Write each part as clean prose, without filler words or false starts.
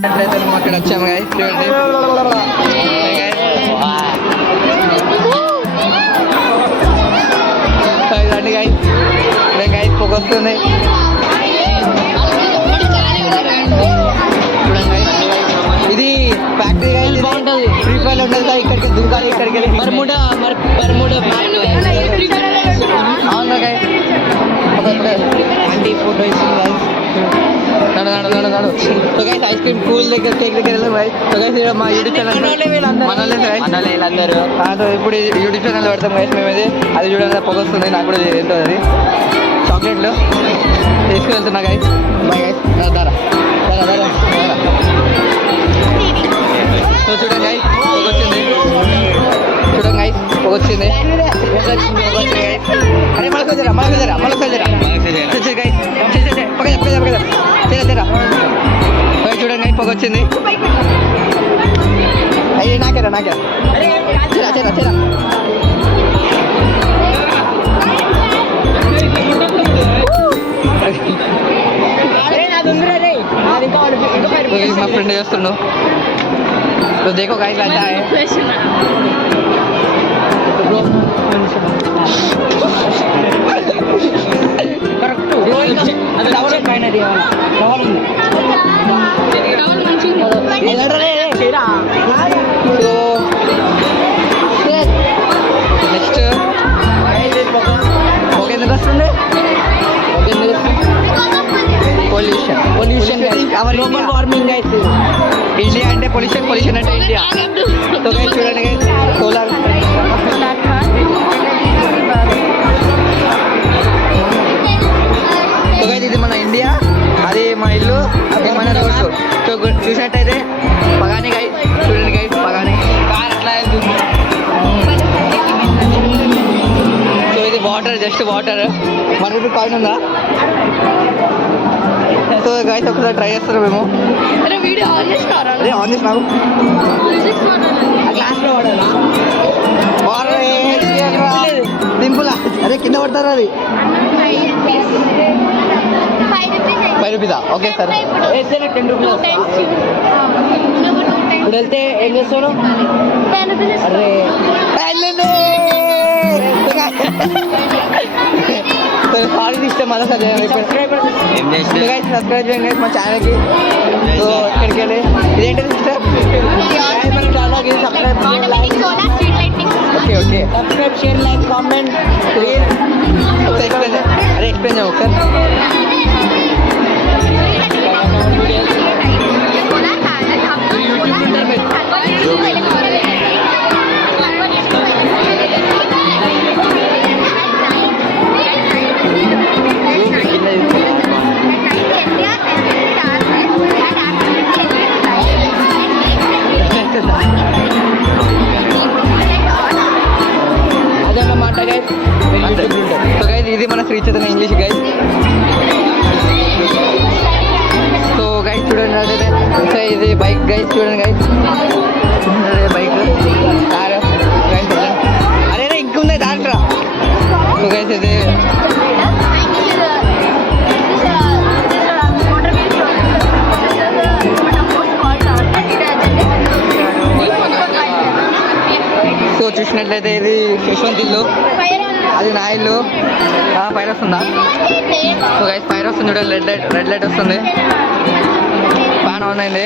అక్కడ వచ్చాము గాయ చూడండి రండి గాయ గాయ పొగ వస్తుంది ఇది ఫ్యాక్టరీ గాయ బాగుంటుంది ఫ్రీ ఫైర్ ఉండదు ఇక్కడికి దూకాలి ఇక్కడికి వెళ్ళి బర్ముడా అవును గాయ ఆంటీ ఫోటో ఇస్తుంది నడు so guys ice cream cool దగ్గర కేక్ దగ్గర వెళ్ళాం గైస్ సో గైస్ మా యూట్యూబ్ ఛానల్ మనలే అందరూ ఇప్పుడు యూట్యూబ్ ఛానల్ పెడతాం గైస్ మేమైతే అది చూడాలి పొగ వస్తుంది నాకు కూడా ఏంటో అది చాక్లెట్లు తీసుకువెళ్తున్నా గైస్ బాయ్ గైస్ దారా సో చూడండి గైస్ పొగ వచ్చింది చూడండి గైస్ పొగ వచ్చింది అరే మళ్ళీ గైస్ చూడండి పొగ వచ్చింది అయ్యి నాకేరా చెరా మా ఫ్రెండ్ చేస్తుండు దేకో గాయస్ आता है నెక్స్ట్ ఓకే ఎందుకు వస్తుంది పొల్యూషన్ గ్లోబల్ వార్మింగ్ అయితే ఇండియా అంటే పొల్యూషన్ అంటే ఇండియా సో గైస్ చూడండి గైస్ సోలార్ సో గైస్ ఇది మన ఇండియా అది మన ఇల్లు అది మన రోడ్డు సో చూసినట్టయితే పగాని గైస్ చూడండి గైస్ పగాని కార్ అట్లా సో ఇది వాటర్ జస్ట్ వాటర్ మన ఇప్పుడు కాయిన్ ఉందా సో గైస్ ఒకసారి ట్రై చేస్తారు మేము అదే ఆన్ చేసినారు క్లాస్లో వాడాలా సింపుల్ అదే కింద పడతారు అది 5 రూపీసా ఓకే సార్ 10 రూపీస్ ఇప్పుడు వెళ్తే ఏం చేస్తాను అరే సారీ ఇష్టం మళ్ళీ సబ్స్క్రైబ్ చేయండి మా ఛానల్కి సో ఇక్కడికి వెళ్ళి ఇదేంటది sister okay subscribe share like comment అరే ఎక్స్ప్లెయిన్ చేయ ఒకసారి యూట్యూబ్ ఉంటారు అదన్నమాట గైస్ సో గైస్ ఇది మన Shri Chaitanya English guys so guys చూడండి అదే సో ఇది బైక్ గైస్ చూడండి గైస్ అదే బైక్ కారు గైస్ అదే ఇంకుంది దాంట్లో సో గైస్ ఇది సో చూసినట్లయితే ఇది యశ్వంత్ ఇల్లు అది నా ఇల్లు ఫైర్ వస్తుందా సో గైస్ ఫైర్ వస్తుంది చూడండి రెడ్ లైట్ వస్తుంది ఫ్యాన్ ఆన్ అయింది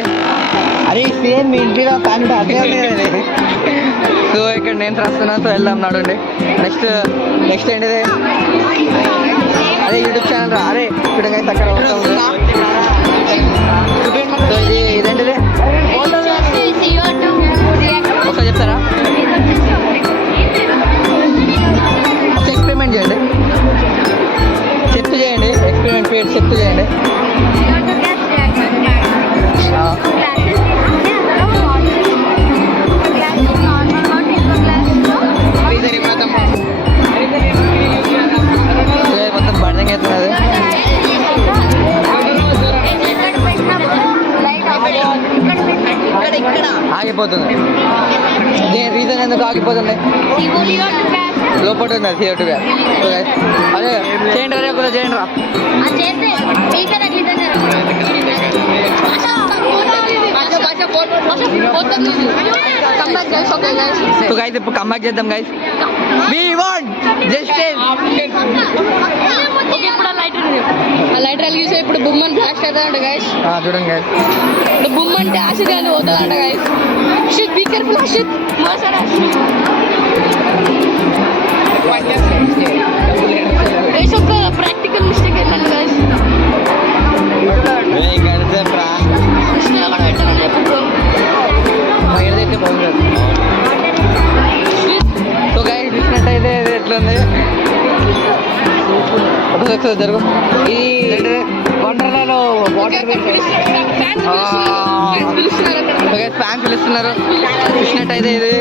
అరే సేమ్ మీ ఇంటిలో ఫ్యాన్ అదే ఉంది కదా సో ఇక్కడ నేను రాస్తున్నా సో వెళ్దాం నడండి నెక్స్ట్ ఏంటిది అదే యూట్యూబ్ ఛానల్ అరే ఇప్పుడు గైస్ అక్కడ సో ఇదేంటిది ఒకసారి చెప్తారా ఎక్స్పెరిమెంట్ చేయండి ఎక్స్పెరిమెంట్ పేరు చెప్తూ చేయండి మొత్తం బండింగ్ అవుతున్నది ఆగిపోతుంది రీజన్ ఎందుకు ఆగిపోతుంది లోపల ఉంది CO2 గ్యాస్ అదే చేయండి రా కూడా చేయండి రా సో గైస్ ఇప్పుడు కమ్బ్యాక్ చేద్దాం guys. We want justice. Lighter వెలిగిస్తే ఇప్పుడు బుమ్మని బ్లాస్ట్ అవుతాడంట గైస్. చూడండి గైస్, ఇప్పుడు బుమ్మ అంటే యాసిడ్ గాలి పోతుందంట guys. Ashit be careful Ashit. ఒక ప్రాక్టికల్ మిస్టేక్ ఏంటంటే గైస్ సో గైస్ చూసినట్టయితే ఎట్లుంది జరుగు. ఈ వండర్లాలో వాటర్ ఫ్యాన్ పిలుస్తున్నారు చూసినట్టయితే. ఇది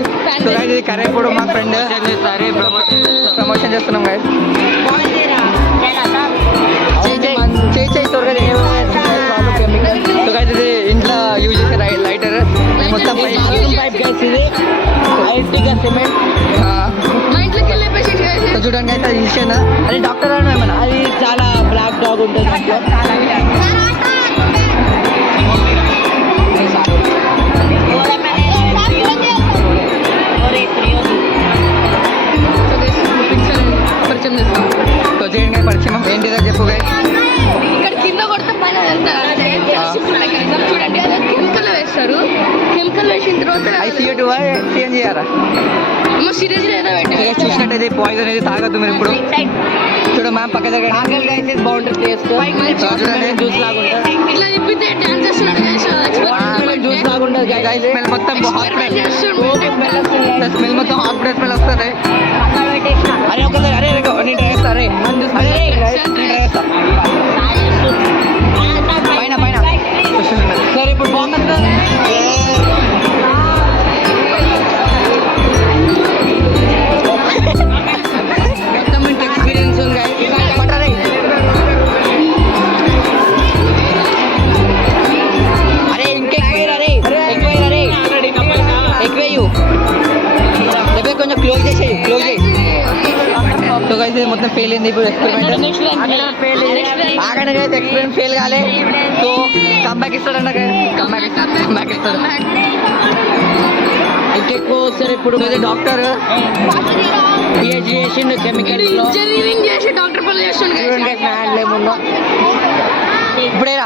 సో గైస్ ఇది కరెక్ట్ కూడా మా ఫ్రెండ్ ప్రమోషన్ చేస్తున్నాం గైస్. చేయి త్వరగా. సో గైస్ ఇది ఇంట్లో యూజ్ చేసే లైటర్ మొత్తం పైప్ గైస్. ఇది సిమెంట్ చూడండి అయితే అది ఇచ్చాను. అది డాక్టర్ అని ఏమన్నా అది చాలా బ్లాక్ డాగ్ ఉంటుంది. పరిచయం పరిచయం ఏంటిదో చెప్పు. ఇక్కడ కింద కొడితే పైన చూడండి కెమికల్ వేస్తారు. కెమికల్ వేసిన తర్వాత ఐసీయూ చేంజ్ చేయాలా సీరియస్ చూసినట్టయితే పాయిజన్ అనేది తాగద్దు మీరు ఇప్పుడు. చూడ మ్యామ్ పక్క దగ్గర బాగుంటుంది టేస్ట్. చూడండి జ్యూస్ లాగుంటుంది. ఇట్లా చెప్పితే డాన్స్ చేస్తున్నాడు జ్యూస్ లాగుంటుంది. స్మెల్ మొత్తం స్మెల్ మొత్తం హాస్పిటల్ స్మెల్ వస్తుంది. అరే ఒక అరే నేను ట్రై చేస్తా. అరే పైన పైన సరే ఇప్పుడు బాగుంది. కొంచెం క్లోజ్ చేసేయి సో గైస్ మొత్తం ఫెయిల్ అయింది ఇప్పుడు ఎక్స్పెరిమెంట్. ఆగండి గైస్ ఎక్స్పెరిమెంట్ ఫెయిల్ కాలే. సో కమ్బ్యాక్ ఇస్తాడంట. కమ్బ్యాక్ ఇస్తాడు. ఇంకెక్కువ వస్తారు ఇప్పుడు. డాక్టర్ పిహెచ్డి చేసిండు కెమికల్ లో. ఇంజనీరింగ్ చేసి డాక్టర్ పనులు చేస్తుండే. ఇప్పుడేరా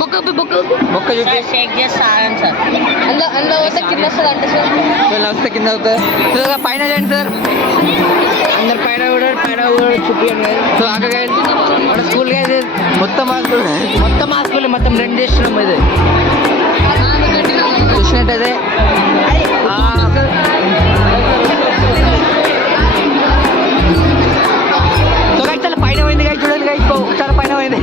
బొక్క చూపి అందులో వస్తే కింద వస్తుంది అంటే సార్. వస్తే కింద అవుతుంది. పైన చేయండి సార్. అందరు పైన కూడా చూపించండి. సో అక్కడ మన స్కూల్ అయితే మొత్తం మా స్కూల్ మొత్తం రెండు చేస్తున్నాం. ఇది చూసినట్టయితే చాలా పైన పోయింది. చూడండి చాలా పైన పోయింది.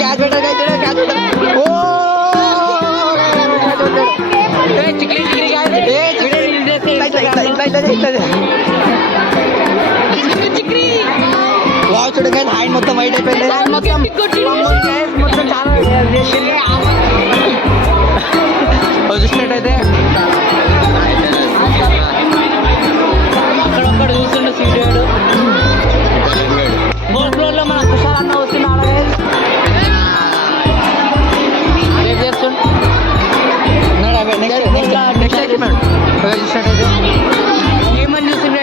క్యాచ్ పెట్టారు క్యాచ్ పెట్టారు. ఓ చూడండి హ్యాండ్ మొత్తం వైట్ అయిపోయింది. మొత్తం చాలా చూసినట్టయితే అక్కడొక్కడ చూస్తుండే సీటు. ఫోర్త్ ఫ్లోర్ లో మన కుషాల్ అన్న వస్తున్నాడు. ఏమని చూస్తుండే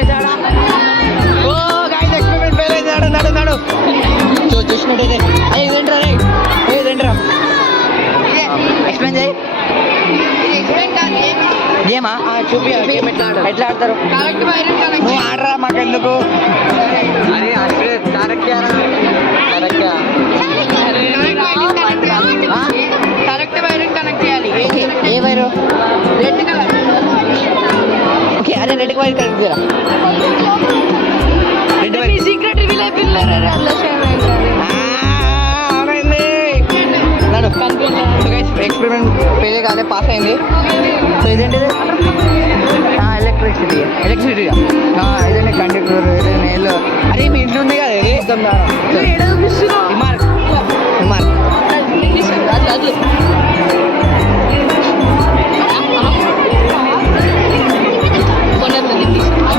ఓ గాయస్ ఎక్స్పెరిమెంట్ ఫెయిల్ అయితే నడు చూసినట్టయితే ఇదేంట్రా ఇదేంట్రా ఎక్స్ప్లెయిన్ చేయి. గేమా చూపి ఎట్లా ఆడతారు. నువ్వు ఆడరా మాకెందుకు. అరే అసలు కరెక్ట్ వైర్ కనెక్ట్ చేయాలి. ఏ వైరు. Red colour. ఓకే అరే రెడ్ వైర్ కనెక్ట్ చేయరా. రెడ్ వైర్ సీక్రెట్ రివీల్ అయిపోయింది. ఎక్స్పెరిమెంట్ ఫెయిల్ కాలే పాస్ అయింది. సో ఇదేంటిది ఎలక్ట్రిసిటీ ఇదండి కండక్టర్ నేలు. అరే మీ ఇంట్లో ఉంది కదా ఇది రిమార్క్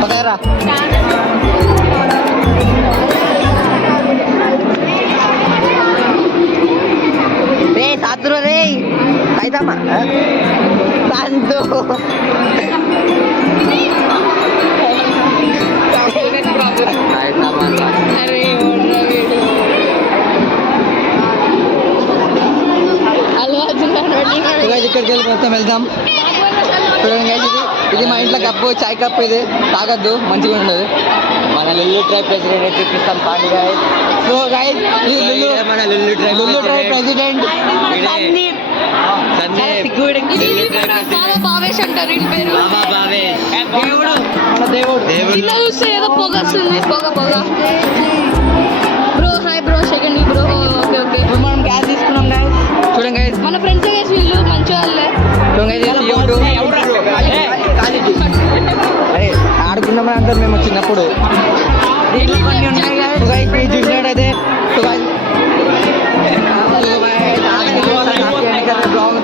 పదరా. sama Santo అరే ఓడ్రా వీడు అల్లు అర్జున్ guys ఇక్కడికి వెళ్ళి మొత్తం వెళ్దాం చూడండి guys ఇది మా ఇంట్లో కప్పు చాయ్ కప్పు ఇది తాగొద్దు మంచిగా ఉండదు మన లుల్లు ట్రై ప్రెసిడెంట్ చూపిస్తాం పాండి గాయస్ సో గైస్ మన లుల్లు ట్రై ప్రెసిడెంట్ బాబా భావేష్ అంటారు ఇంటి పేరు బాబా బావేష్ దేవుడు మన దేవుడు ఇలా చూస్తే ఏదో పొగ వస్తుంది పొగ